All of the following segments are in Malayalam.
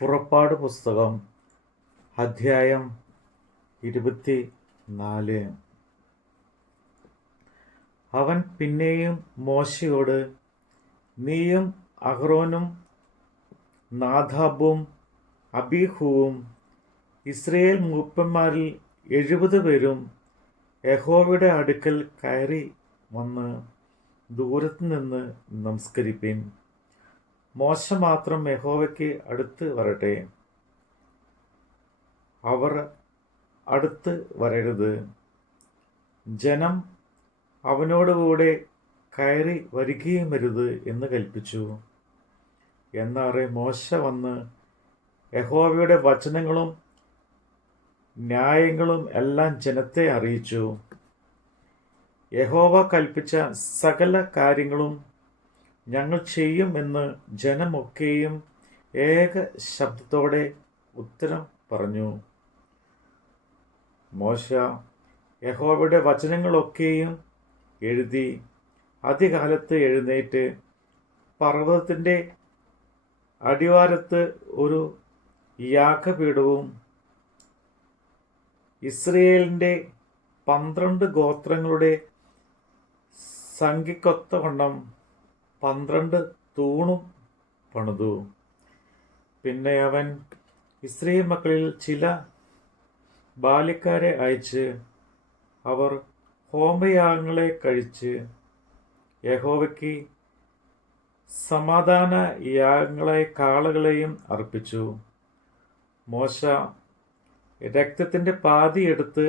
പുറപ്പാട് പുസ്തകം അധ്യായം 24. അവൻ പിന്നെയും മോശയോട്, നീയും അഹ്റോനും നാദാബും അബീഹുവും ഇസ്രായേൽ മൂപ്പന്മാരിൽ 70 പേരും യഹോവയുടെ അടുക്കൽ കയറി വന്ന് ദൂരത്ത് നിന്ന് നമസ്കരിപ്പിൻ. മോശ മാത്രം യഹോവയ്ക്ക് അടുത്ത് വരട്ടെ, അവർ അടുത്ത് വരരുത്. ജനം അവനോടുകൂടെ കയറി വരികയുമരുത് എന്ന് കൽപ്പിച്ചു. എന്നാറെ മോശ വന്ന് യഹോവയുടെ വചനങ്ങളും ന്യായങ്ങളും എല്ലാം ജനത്തെ അറിയിച്ചു. യഹോവ കൽപ്പിച്ച സകല കാര്യങ്ങളും ഞങ്ങൾ ചെയ്യും എന്ന് ജനമൊക്കെയും ഏക ശബ്ദത്തോടെ ഉത്തരം പറഞ്ഞു. മോശ യഹോവയുടെ വചനങ്ങളൊക്കെയും എഴുതി അതികാലത്ത് എഴുന്നേറ്റ് പർവ്വതത്തിൻ്റെ അടിവാരത്ത് ഒരു യാഗപീഠവും ഇസ്രായേലിൻ്റെ 12 ഗോത്രങ്ങളുടെ സംഖ്യക്കൊത്തവണ്ണം 12 തൂണും പണിതു. പിന്നെ അവൻ ഇസ്രായേൽ മക്കളിൽ ചില ബാല്യക്കാരെ അയച്ച് അവർ ഹോമയാഗങ്ങളെ കഴിച്ച് യഹോവയ്ക്ക് സമാധാന യാഗങ്ങളെ കാളകളെയും അർപ്പിച്ചു. മോശ രക്തത്തിൻ്റെ പാതി എടുത്ത്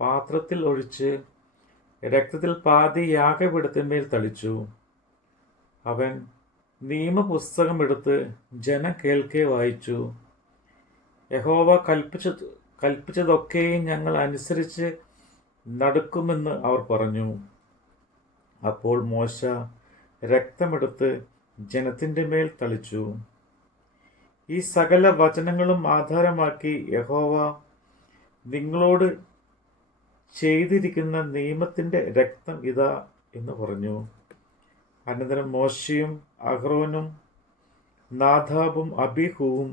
പാത്രത്തിൽ ഒഴിച്ച് രക്തത്തിൽ പാതി യാഗപീഠത്തിന്മേൽ തളിച്ചു. അവൻ നിയമപുസ്തകം എടുത്ത് ജനം കേൾക്കെ വായിച്ചു. യഹോവ കൽപ്പിച്ചതൊക്കെയും ഞങ്ങൾ അനുസരിച്ച് നടക്കുമെന്ന് അവർ പറഞ്ഞു. അപ്പോൾ മോശ രക്തമെടുത്ത് ജനത്തിൻ്റെ മേൽ തളിച്ചു. ഈ സകല വചനങ്ങളും ആധാരമാക്കി യഹോവ നിങ്ങളോട് ചെയ്തിരിക്കുന്ന നിയമത്തിൻ്റെ രക്തം ഇതാ എന്ന് പറഞ്ഞു. അനന്തരം മോശയും അഹ്റോനും നാദാബും അബീഹുവും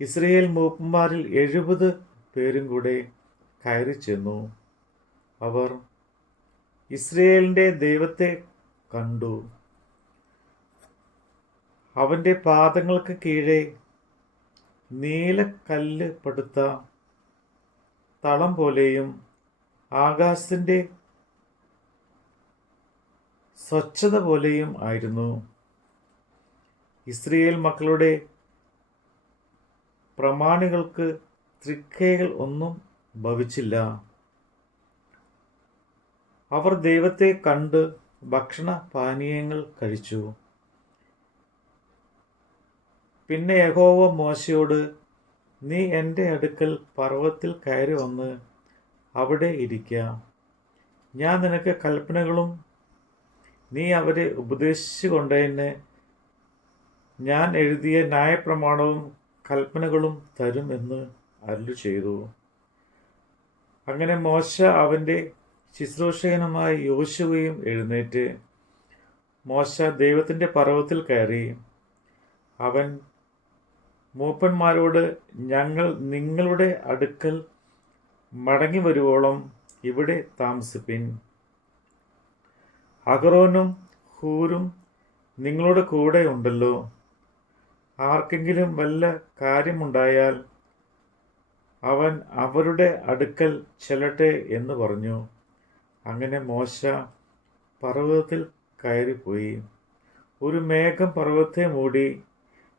ഇസ്രായേൽ മൂപ്പന്മാരിൽ 70 പേരും കൂടെ കയറി ചെന്നു. അവർ ഇസ്രായേലിൻ്റെ ദൈവത്തെ കണ്ടു. അവൻ്റെ പാദങ്ങൾക്ക് കീഴെ നീലക്കല്ല് പടുത്ത തളം പോലെയും ആകാശത്തിൻ്റെ സ്വച്ഛത പോലെയും ആയിരുന്നു. ഇസ്രായേൽ മക്കളുടെ പ്രമാണികൾക്ക് തൃക്കൈകൾ ഒന്നും ഭവിച്ചില്ല. അവർ ദൈവത്തെ കണ്ട് ഭക്ഷണ പാനീയങ്ങൾ കഴിച്ചു. പിന്നെ യഹോവ മോശയോട്, നീ എൻ്റെ അടുക്കൽ പർവ്വതത്തിൽ കയറി വന്ന് അവിടെ ഇരിക്കുക. ഞാൻ നിനക്ക് കൽപ്പനകളും നീ അവരെ ഉപദേശിച്ചു കൊണ്ടതിന് ഞാൻ എഴുതിയ ന്യായപ്രമാണവും കൽപ്പനകളും തരും എന്ന് അരുളി ചെയ്തു. അങ്ങനെ മോശ അവൻ്റെ ശുശ്രൂഷകനുമായ യോശുവയും എഴുന്നേറ്റ് മോശ ദൈവത്തിൻ്റെ പർവ്വതത്തിൽ കയറി. അവൻ മൂപ്പന്മാരോട്, ഞങ്ങൾ നിങ്ങളുടെ അടുക്കൽ മടങ്ങി വരുവോളം ഇവിടെ താമസിപ്പിൻ. അഹ്റോനും ഹൂരും നിങ്ങളുടെ കൂടെ ഉണ്ടല്ലോ. ആർക്കെങ്കിലും വല്ല കാര്യമുണ്ടായാൽ അവൻ അവരുടെ അടുക്കൽ ചെല്ലട്ടെ എന്ന് പറഞ്ഞു. അങ്ങനെ മോശ പർവ്വതത്തിൽ കയറിപ്പോയി. ഒരു മേഘം പർവ്വതത്തെ മൂടി.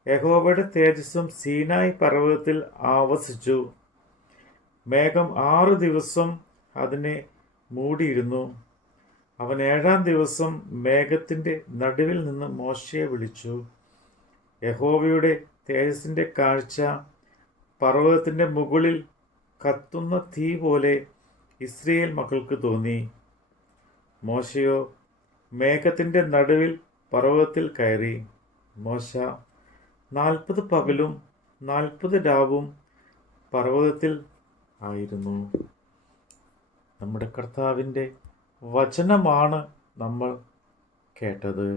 യഹോവയുടെ തേജസ്സും സീനായി പർവ്വതത്തിൽ ആവസിച്ചു. മേഘം 6 ദിവസം അതിനെ മൂടിയിരുന്നു. അവൻ 7-ാം ദിവസം മേഘത്തിൻ്റെ നടുവിൽ നിന്ന് മോശയെ വിളിച്ചു. യഹോവയുടെ തേജസ്സിൻ്റെ കാഴ്ച പർവ്വതത്തിൻ്റെ മുകളിൽ കത്തുന്ന തീ പോലെ ഇസ്രായേൽ മക്കൾക്ക് തോന്നി. മോശയോ മേഘത്തിൻ്റെ നടുവിൽ പർവ്വതത്തിൽ കയറി. മോശ 40 പകലും 40 രാവും പർവ്വതത്തിൽ ആയിരുന്നു. നമ്മുടെ കർത്താവിൻ്റെ വചനമാണ് നമ്മൾ കേട്ടത്.